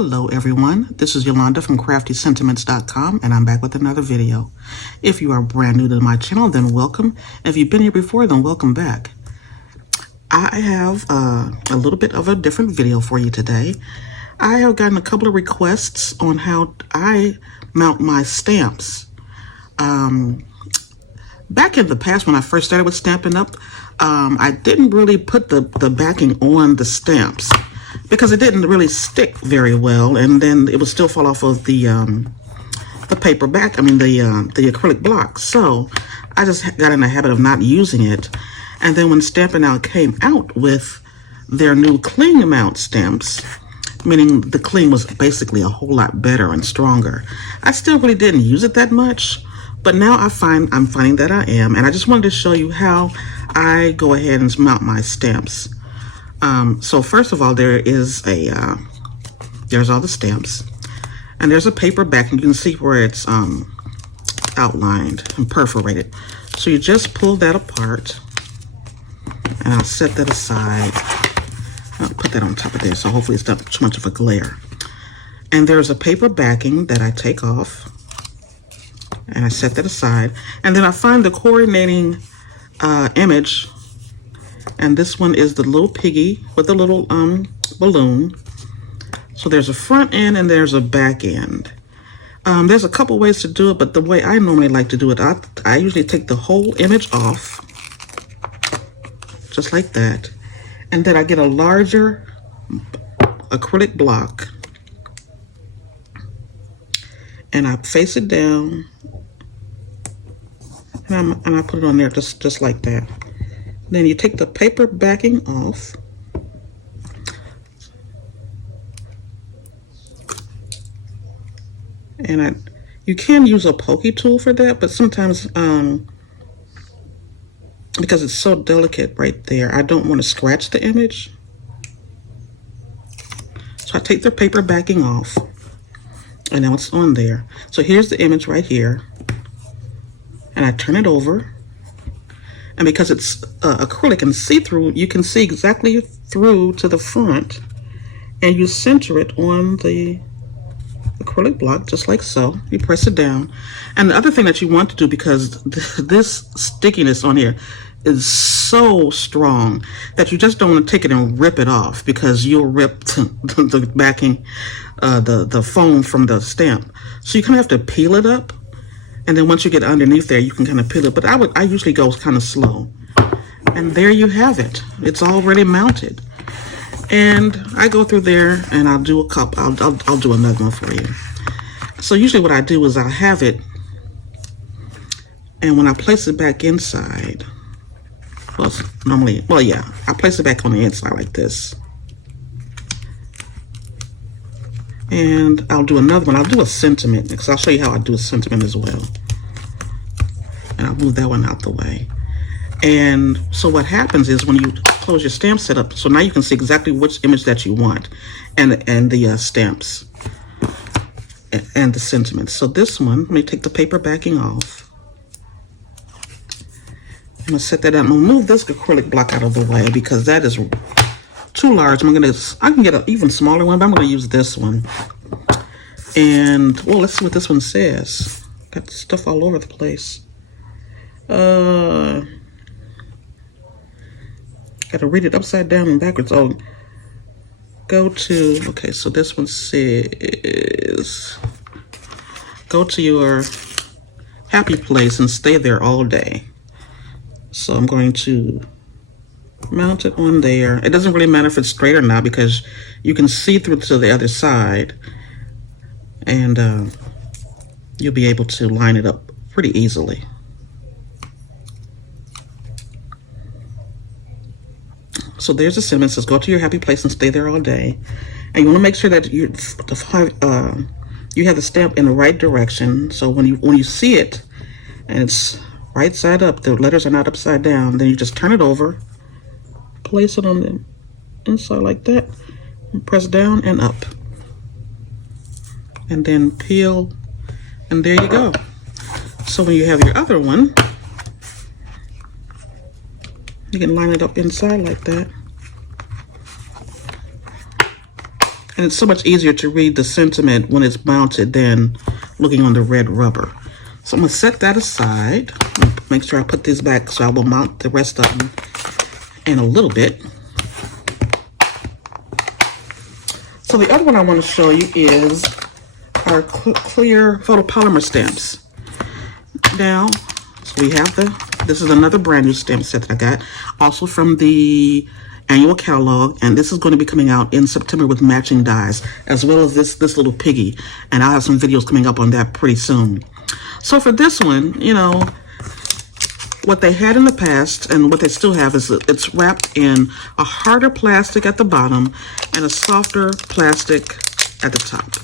Hello everyone, this is Yolanda from CraftyScentiments.com and I'm back with another video. If you are brand new to my channel, then welcome. If you've been here before, then welcome back. I have a little bit of a different video for you today. I have gotten a couple of requests on how I mount my stamps. Back in the past when I first started with Stampin' Up, I didn't really put the backing on the stamps, because it didn't really stick very well, and then it would still fall off of the paper back, the acrylic block. So I just got in the habit of not using it. And then when Stampin' Up came out with their new cling mount stamps, meaning the cling was basically a whole lot better and stronger, I still really didn't use it that much, but now I'm finding that I am, and I just wanted to show you how I go ahead and mount my stamps. So first of all, there is there's all the stamps, and there's a paper back, and you can see where it's outlined and perforated. So you just pull that apart, and I'll set that aside. I'll put that on top of there, so hopefully it's not too much of a glare. And there's a paper backing that I take off, and I set that aside, and then I find the coordinating image. And this one is the little piggy with the little balloon. So there's a front end and there's a back end. There's a couple ways to do it, but the way I normally like to do it, I usually take the whole image off, just like that. And then I get a larger acrylic block, and I face it down, and I put it on there just like that. Then you take the paper backing off, and you can use a pokey tool for that, but sometimes because it's so delicate right there, I don't want to scratch the image. So I take the paper backing off, and now it's on there. So here's the image right here, and I turn it over. And because it's acrylic and see-through, you can see exactly through to the front, and you center it on the acrylic block, just like so. You press it down. And the other thing that you want to do, because this stickiness on here is so strong that you just don't want to take it and rip it off, because you'll rip the backing, the foam from the stamp. So you kind of have to peel it up. And then once you get underneath there, you can kind of peel it. But I usually go kind of slow. And there you have it. It's already mounted. And I go through there and I'll do a couple. I'll do another one for you. So usually what I do is I'll have it, and when I place it back inside, I place it back on the inside like this. And I'll do another one. I'll do a sentiment, because I'll show you how I do a sentiment as well. And I'll move that one out the way. And so what happens is when you close your stamp setup, so now you can see exactly which image that you want, and the stamps and the sentiments. So this one, let me take the paper backing off. I'm gonna set that out. I'm gonna move this acrylic block out of the way because that is too large. I can get an even smaller one, but I'm going to use this one. And, well, let's see what this one says. Got stuff all over the place. Got to read it upside down and backwards. Oh, okay, so this one says, go to your happy place and stay there all day. So I'm going to mount it on there. It doesn't really matter if it's straight or not, because you can see through to the other side, and you'll be able to line it up pretty easily. So there's a sentiment that says, go to your happy place and stay there all day. And you want to make sure that you have the stamp in the right direction. So when you see it and it's right side up, the letters are not upside down, then you just turn it over, place it on the inside like that, and press down and up, and then peel, and there you go. So when you have your other one, you can line it up inside like that, And it's so much easier to read the sentiment when it's mounted than looking on the red rubber. So I'm going to set that aside. Make sure I put these back so I will mount the rest of them in a little bit. So the other one I want to show you is our clear photopolymer stamps. Now, so we have this is another brand new stamp set that I got, also from the annual catalog, and this is going to be coming out in September with matching dies, as well as this little piggy, and I'll have some videos coming up on that pretty soon. So for this one, you know, what they had in the past and what they still have is it's wrapped in a harder plastic at the bottom and a softer plastic at the top.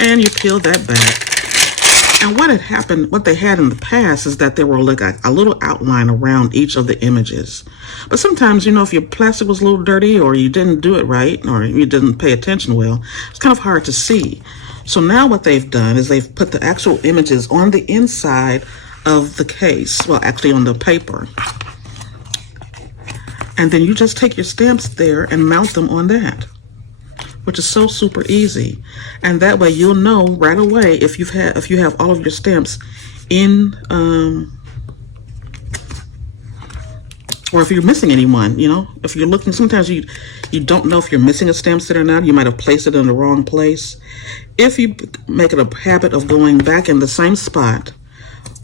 And you peel that back. And what they had in the past is that there were like a little outline around each of the images. But sometimes, you know, if your plastic was a little dirty or you didn't do it right or you didn't pay attention well, it's kind of hard to see. So now what they've done is they've put the actual images on the inside of the case, well, actually on the paper. And then you just take your stamps there and mount them on that, which is so super easy. And that way you'll know right away if you have all of your stamps in, or if you're missing anyone, you know. If you're looking, sometimes you don't know if you're missing a stamp set or not. You might have placed it in the wrong place. If you make it a habit of going back in the same spot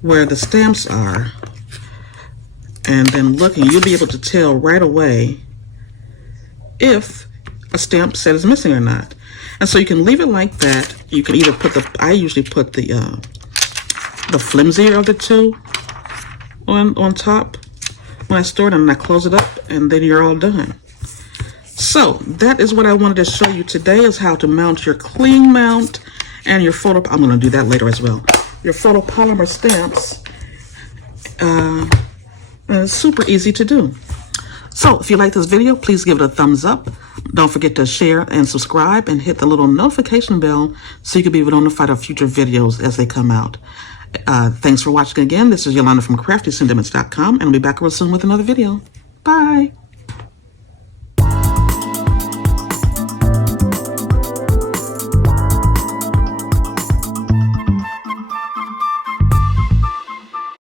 where the stamps are and then looking, you'll be able to tell right away if a stamp set is missing or not. And so you can leave it like that. You can either put I usually put the flimsier of the two on top when I store it, and I close it up, and then you're all done. So that is what I wanted to show you today, is how to mount your cling mount and your I'm going to do that later as well. Your photopolymer stamps. And it's super easy to do. So if you like this video, please give it a thumbs up. Don't forget to share and subscribe and hit the little notification bell so you can be notified of future videos as they come out. Thanks for watching again. This is Yolanda from CraftyScentiments.com, and I'll be back real soon with another video. Bye.